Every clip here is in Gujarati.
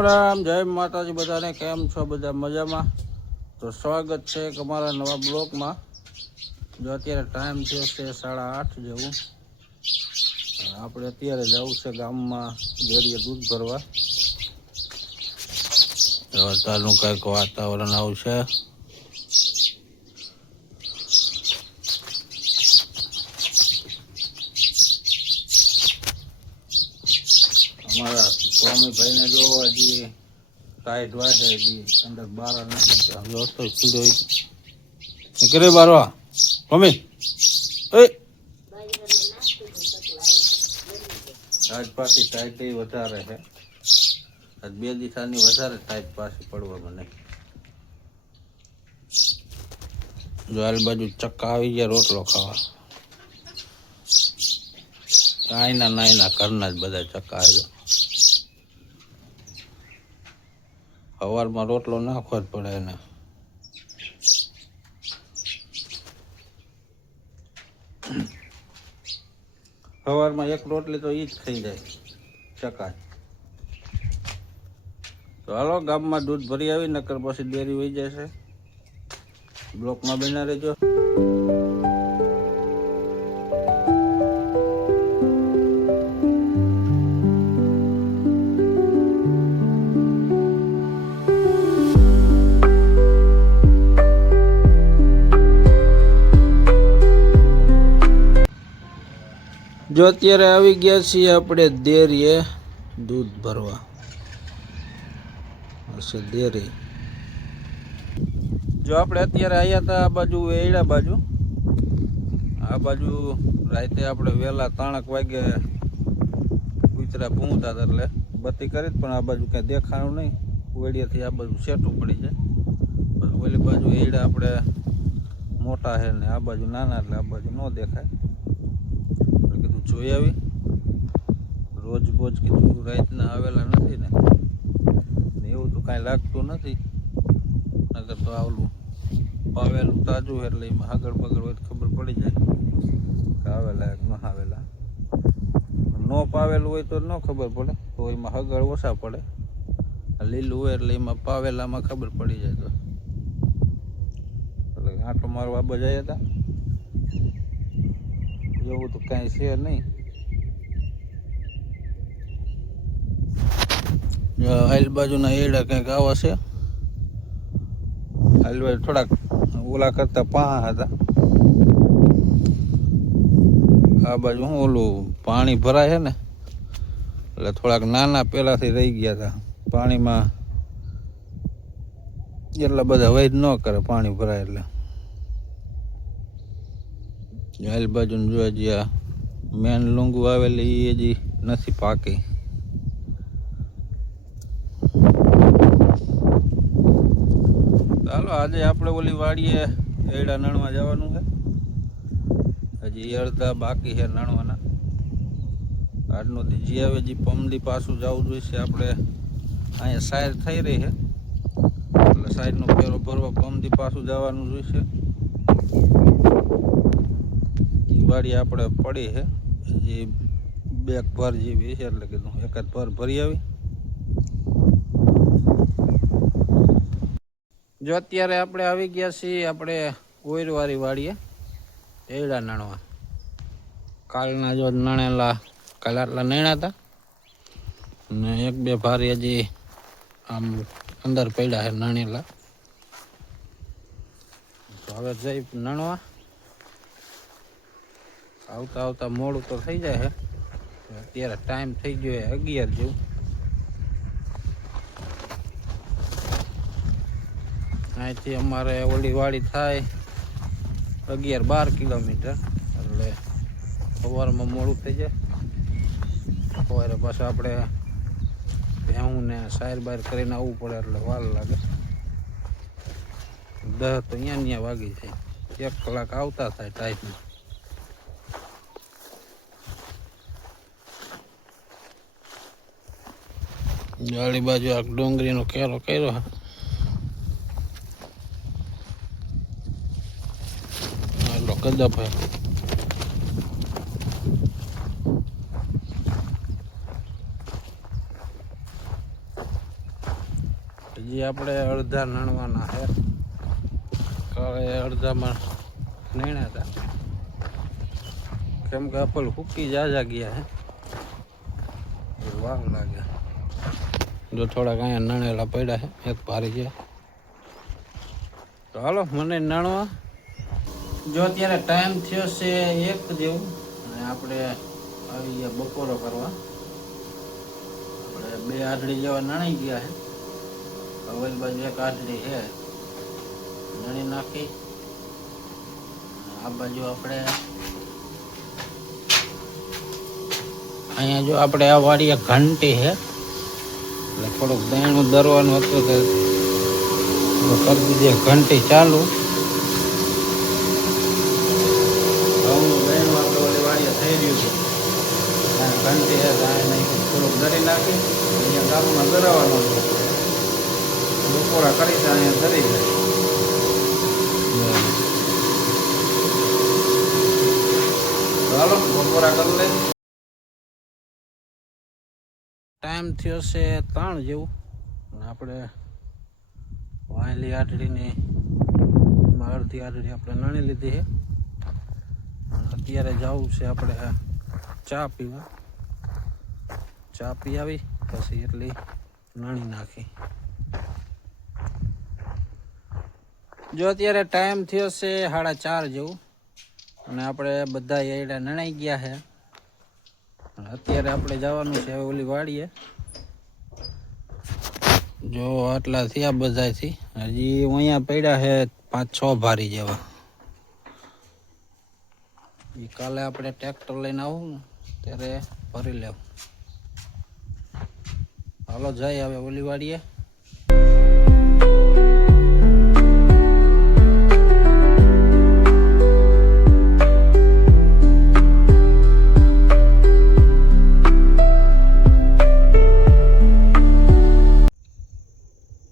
રામ જય માતાજી બધાને, કેમ છો બધા મજામાં? તો સ્વાગત છે અમારા નવા બ્લોકમાં. જો અત્યારે ટાઈમ થયો છે સાડા આઠ જેવું. આપણે અત્યારે જવું છે ગામમાં ડેરીએ દૂધ ભરવા. અત્યારનું કંઈક વાતાવરણ આવું છે અમારા સ્વામીભાઈને જો હજી ટાઈટ વાસે હજી અંદર બાર નથી જો તો પીડો નીકળે બારવા સ્વામી. એ. આજ પાછી ટાઈટ વધારે છે. આજ બે દિશાની વધારે ટાઈટ પાછી પડવા મને જો આલ બાજુ ચક્કા આવી ગયા રોટલો ખાવા. આઈના નાઈના ઘરના જ બધા ચક્કા આવ્યો. સવારમાં રોટલો નાખવો જ પડે એને. સવારમાં એક રોટલી તો એ જ થઈ જાય, ચકાય. તો હાલો, ગામમાં દૂધ ભરી આવી, નકર પછી ડેરી વહી જશે. બ્લોકમાં બેના રહેજો. જો અત્યારે આવી ગયા છીએ આપણે ડેરીએ દૂધ ભરવા. હશે ડેરી જો આપણે અત્યારે આવ્યા હતા આ બાજુ એડા બાજુ. આ બાજુ રાતે આપણે વહેલા ત્રણેક વાગે કુતરા ભૂંગતા હતા એટલે બત્તી કરી પણ આ બાજુ કાંઈ દેખાણું નહીં. વેડિયાથી આ બાજુ સેટું પડી જાય ઓલી બાજુ એડા આપણે મોટા છે ને આ બાજુ નાના એટલે આ બાજુ ન દેખાય. જોઈ આવી. રોજ બોજ કીધું, રાતના આવેલા નથી ને. એવું તો કાંઈ લાગતું નથી. નગર તો આવલું પાવેલું તાજું એટલે એમાં આગળ બગડ હોય ખબર પડી જાય કે આવેલા ન આવેલા. ન પાવેલું હોય તો ન ખબર પડે, તો એમાં હગળ ઓછા પડે. લીલું હોય એટલે એમાં પાવેલામાં ખબર પડી જાય તો. એટલે આંટો મારવા બજાયા હતા. એવું તો કાંઈ છે નહીં. હાલ બાજુના એડા કંઈક આવા છે. હાલ બાજુ થોડાક ઓલા કરતા પા હતા. આ બાજુ શું ઓલું પાણી ભરાય છે ને, એટલે થોડાક નાના પેલાથી રહી ગયા હતા. પાણીમાં એટલા બધા વૈદ ન કરે પાણી ભરાય એટલે. હાલ બાજુ જોવા જ્યાં મેન લુંગુ આવેલી એ હજી નથી પાકી. ચાલો, આજે આપણે ઓલી વાડીએ એડા નણવા જવાનું છે. હજી અડધા બાકી છે નણવાના આજનો જી આવે જી પમદી પાછું જવું જોઈશે આપણે અહીંયા સાયર થઈ રહી છે. એટલે સાયરનો ફેરો ભરવા પમદી પાછું જવાનું જોઈશે. વાડી આપણે પડી છે. જે બેક ભર જેવી છે, એટલે કીધું એકાદ ભર ભરી આવી. જો અત્યારે આપણે આવી ગયા છીએ આપણે ઓયરવાળી વાડીએ એડા નાણવા. કાલના જો નાણેલા કાલ આટલા નાણા હતા. ને એક બે ભારી હજી આમ અંદર પડ્યા છે નાણેલા. હવે જઈ નાણવા. આવતા આવતા મોડું તો થઈ જાય અત્યારે ટાઈમ થઈ ગયો છે અગિયાર જેવું. અહીંથી અમારે ઓલી વાડી થાય અગિયાર બાર કિલોમીટર. એટલે સવારમાં મોડું થઈ જાય. સવારે પાછું આપણે ભેહું ને સાયર બાર કરીને આવવું પડે એટલે વાર લાગે. દહ તો અહીંયા ત્યાં વાગી જાય. એક કલાક આવતા થાય ટાઈપમાં જાળી બાજુ આ ડુંગળીનો કેરો કર્યો હાલો કદપ હે હજી આપણે અડધા નણવાના છે. કાલે અડધામાં નીણ્યા હતા. કેમ કે અપલ હુકી જાજા ગયા હે એ લાગ્યા. લાગે જો થોડાક અહીંયા નાણેલા પડ્યા છે, એક ભારી છે. તો હાલો, મને નાણવા. જો અત્યારે ટાઈમ થયો છે એક જેવું અને આપણે આવી ગયા બપોરો કરવા. આપણે બે આઠડી જેવા નાણી ગયા છે. અવલ બાજુ એક આઠડી છે. નણી નાખી. આ બાજુ આપણે અહીંયા જો આપણે આ વાડીએ ઘંટી છે. એટલે થોડુંક દહીણું દરવાનું હતું તો કરી દીધી. ઘંટી ચાલુ. થોડુંક દરી નાખી, અહીંયા ગામમાં ધરાવવાનું છે. બપોરા કરી છે, અહીંયા ધરી જાય ચાલો બપોરા કરી લઈ ટાઈમ થયો છે ત્રણ જેવું. આપણે વાયલી આટડીની અડધી આટડી આપણે નાણી લીધી છે. અત્યારે જવું છે આપણે ચા પીવા. ચા પી આવી, પછી એટલી નાણી નાખી. જો અત્યારે ટાઈમ થયો છે સાડા ચાર જેવું. અને આપણે બધા એડા નણાઈ ગયા છે. અત્યારે આપણે જવાનું છે ઓલી વાડીએ. જો આટલા થયા બધાથી હજી અહીંયા પડ્યા છે પાંચ છ ભારી જેવા. કાલે આપણે ટ્રેક્ટર લઈને આવું, ત્યારે ભરી લેવું. હાલો, જાય હવે ઓલી વાડીએ.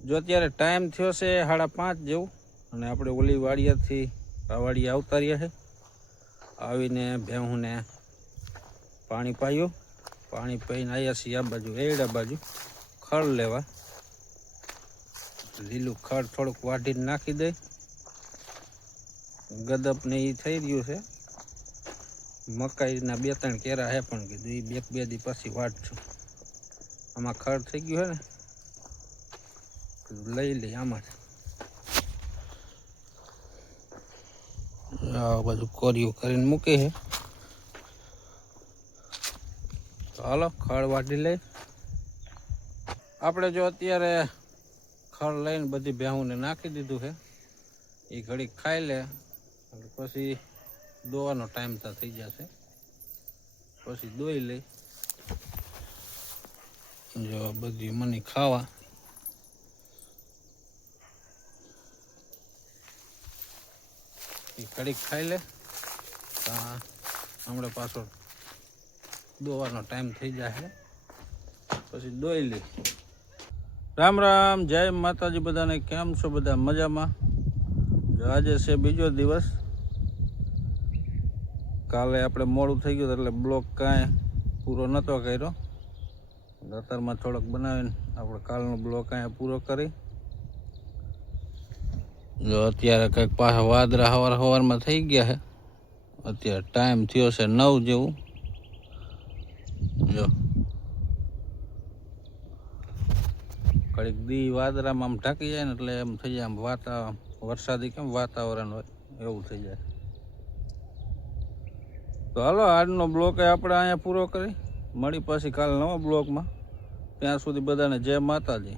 જો અત્યારે ટાઈમ થયો છે સાડા પાંચ જેવું, અને આપણે ઓલી વાડિયાથી આ વાડિયા આવતા રહ્યા છે. આવીને ભેહુંને પાણી પાયું. પાણી પાઈને આવ્યા છીએ આ બાજુ એડા બાજુ ખડ લેવા. લીલું ખડ થોડુંક વાઢીને નાખી દઈ ગદપ ને એ થઈ રહ્યું છે. મકાઈના બે ત્રણ કેરા છે પણ કીધું એ બે બે દી પછી વાઢશું. આમાં ખડ થઈ ગયું છે ને? લઈ લઈ આમાં આ બધું કોરિયું કરીને મૂકે છે. હાલો, ખડ વાટી લઈ. આપણે જો અત્યારે ખડ લઈને બધી ભેહુંને નાખી દીધું છે. એ ઘડી ખાઈ લે પછી દોવાનો ટાઈમ તો થઈ જશે. પછી દોઈ લઈ. જો બધી મને ખાવા. એ કડીક ખાઈ લે. હમણાં પાછો દોવાનો ટાઈમ થઈ જાય પછી દોઈ લે. રામ રામ, જય માતાજી બધાને. કેમ છો બધા? મજામાં? જો આજે છે બીજો દિવસ. કાલે આપણે મોડું થઈ ગયું એટલે બ્લોક કાંઈ પૂરો નહોતો કર્યો. અત્યારમાં થોડોક બનાવીને આપણે કાલનો બ્લોક અહીંયા પૂરો કરી. જો અત્યારે કંઈક પાછા વાદરા હવાર હવારમાં થઈ ગયા છે. અત્યારે ટાઈમ થયો છે નવ જેવું. જો. કડીક દી વાદરામાં આમ ઢાંકી જાય ને એટલે એમ થઈ જાય આમ વાતા, વરસાદી કેમ વાતાવરણ હોય, એવું થઈ જાય. તો હાલો, આજનો બ્લોક આપણે અહીંયા પૂરો કરી. મળી પછી કાલે નવા બ્લોકમાં. ત્યાં સુધી બધાને જય માતાજી.